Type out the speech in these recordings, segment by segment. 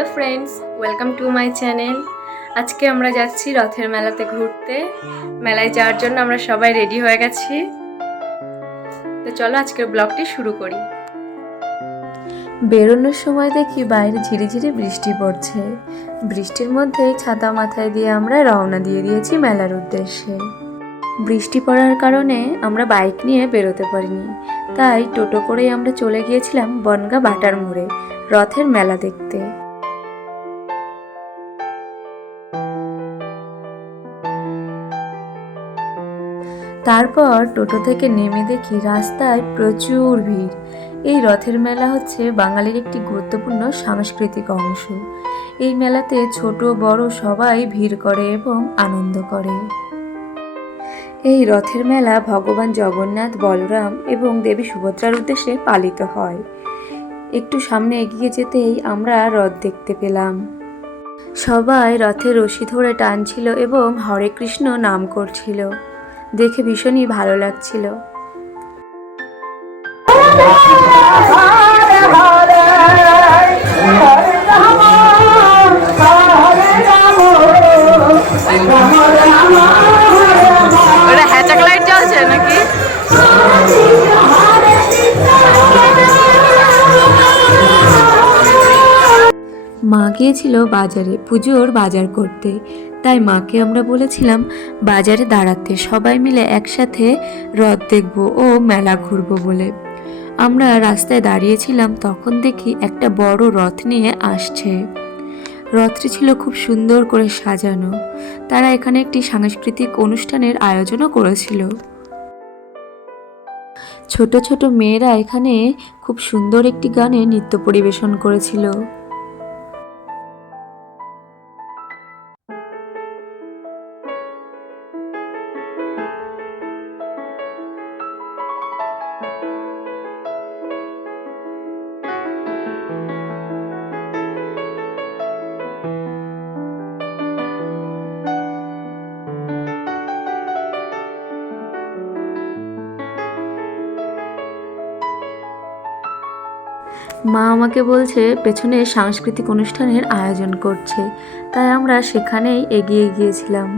Hello friends, welcome to my channel. আজকে আমরা যাচ্ছি রথের মেলাতে ঘুরতে। মেলায় যাওয়ার জন্য আমরা সবাই রেডি হয়ে গেছি। তো চলো আজকের ব্লগটি শুরু করি। বেরোনোর সময় দেখি বাইরে ঝিরিঝিরি বৃষ্টি পড়ছে। বৃষ্টির মধ্যেই ছাতা মাথায় দিয়ে আমরা রওনা দিয়ে দিয়েছি মেলার উদ্দেশ্যে। বৃষ্টি পড়ার কারণে আমরা বাইক নিয়ে বেরোতে পারিনি, তাই টোটো করেই আমরা চলে গিয়েছিলাম বনগাঁ বাটার মোড়ে রথের মেলা দেখতে। তারপর টোটো থেকে নেমে দেখি রাস্তায় প্রচুর ভিড়। এই রথের মেলা হচ্ছে বাঙালির একটি গুরুত্বপূর্ণ সাংস্কৃতিক অংশ। এই মেলাতে ছোট বড় সবাই ভিড় করে এবং আনন্দ করে। এই রথের মেলা ভগবান জগন্নাথ, বলরাম এবং দেবী সুভদ্রার উদ্দেশ্যে পালিত হয়। একটু সামনে এগিয়ে যেতেই আমরা রথ দেখতে পেলাম। সবাই রথের রশি ধরে টানছিল এবং হরে কৃষ্ণ নাম করছিল। দেখে ভীষণই ভালো লাগছিল। ওটা হ্যাচাক লাইট জ্বলছে নাকি? মা গিয়েছিল বাজারে পুজোর বাজার করতে, তাই মাকে আমরা বলেছিলাম বাজারে দাঁড়াতে, সবাই মিলে একসাথে রথ দেখব ও মেলা ঘুরবো বলে। আমরা রাস্তায় দাঁড়িয়েছিলাম, তখন দেখি একটা বড় রথ নিয়ে আসছে। রথটি ছিল খুব সুন্দর করে সাজানো। তারা এখানে একটি সাংস্কৃতিক অনুষ্ঠানের আয়োজনও করেছিল। ছোট ছোট মেয়েরা এখানে খুব সুন্দর একটি গানে নৃত্য পরিবেশন করেছিল। মা আমাকে বলছে পেছনে সাংস্কৃতিক অনুষ্ঠানের আয়োজন করছে, তাই আমরা সেখানেই এগিয়ে গিয়েছিলাম।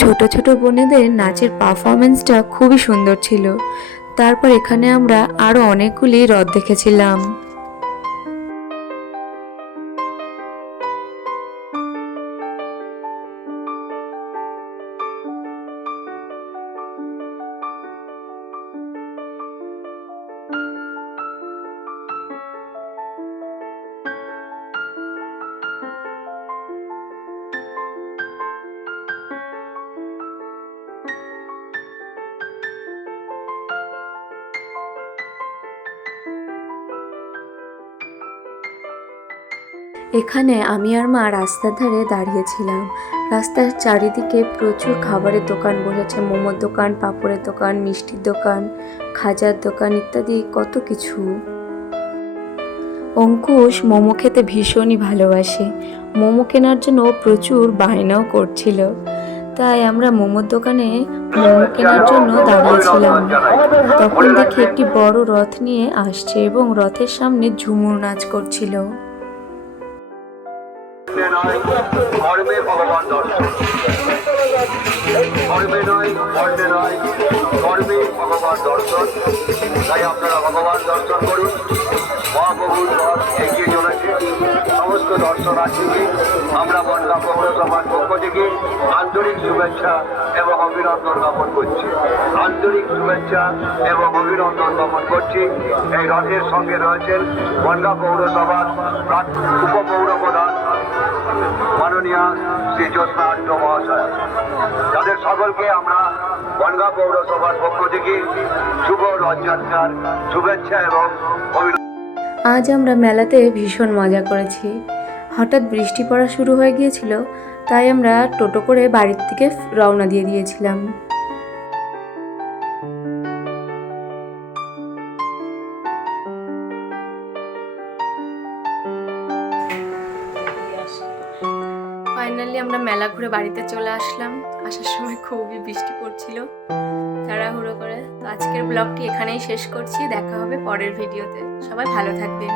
ছোট ছোট বোনেদের নাচের পারফরমেন্সটা খুবই সুন্দর ছিল। তারপর এখানে আমরা আরো অনেকগুলি রথ দেখেছিলাম। এখানে আমি আর মা রাস্তার ধারে দাঁড়িয়েছিলাম। রাস্তার চারিদিকে প্রচুর খাবারের দোকান বসেছে, মোমোর দোকান, পাঁপড়ের দোকান, মিষ্টির দোকান, খাজার দোকান ইত্যাদি কত কিছু। অঙ্কুশ মোমো খেতে ভীষণই ভালোবাসে। মোমো কেনার জন্য প্রচুর বায়নাও করছিল, তাই আমরা মোমোর দোকানে মোমো কেনার জন্য দাঁড়িয়েছিলাম। তখন দেখি একটি বড় রথ নিয়ে আসছে এবং রথের সামনে ঝুমুর নাচ করছিল। ধর্মে ভগবান দর্শন, ধর্মে নয় বর্ণে নয়, ধর্মে ভগবান দর্শন। তাই আপনারা ভগবান দর্শন করুন। মহাপ্রভুর রথ এগিয়ে চলেছে। সমস্ত দর্শনার্থীকে আমরা বনগাঁ পৌরসভার পক্ষ থেকে আন্তরিক শুভেচ্ছা এবং অভিনন্দন জ্ঞাপন করছি। আন্তরিক শুভেচ্ছা এবং অভিনন্দন জ্ঞাপন করছি। এই রথের সঙ্গে রয়েছেন বনগাঁ পৌরসভার উপপৌরপ্রধান মাননীয় শ্রী জ্যোৎস্না আট্ট মহাশয়। তাদের সকলকে আমরা বনগাঁ পৌরসভার পক্ষ থেকে শুভ রথযাত্রার শুভেচ্ছা এবং অভিনন্দন। আজ আমরা মেলাতে ভীষণ মজা করেছি। হঠাৎ বৃষ্টি পড়া শুরু হয়ে গিয়েছিল, তাই আমরা টোটো করে বাড়ির থেকে রওনা দিয়ে দিয়েছিলাম। ফাইনালি আমরা মেলা ঘুরে বাড়িতে চলে আসলাম। আসার সময় খুবই বৃষ্টি পড়ছিল, তাড়াহুড়ো করে। তো আজকের ব্লগটি এখানেই শেষ করছি, দেখা হবে পরের ভিডিওতে। সবাই ভালো থাকবেন।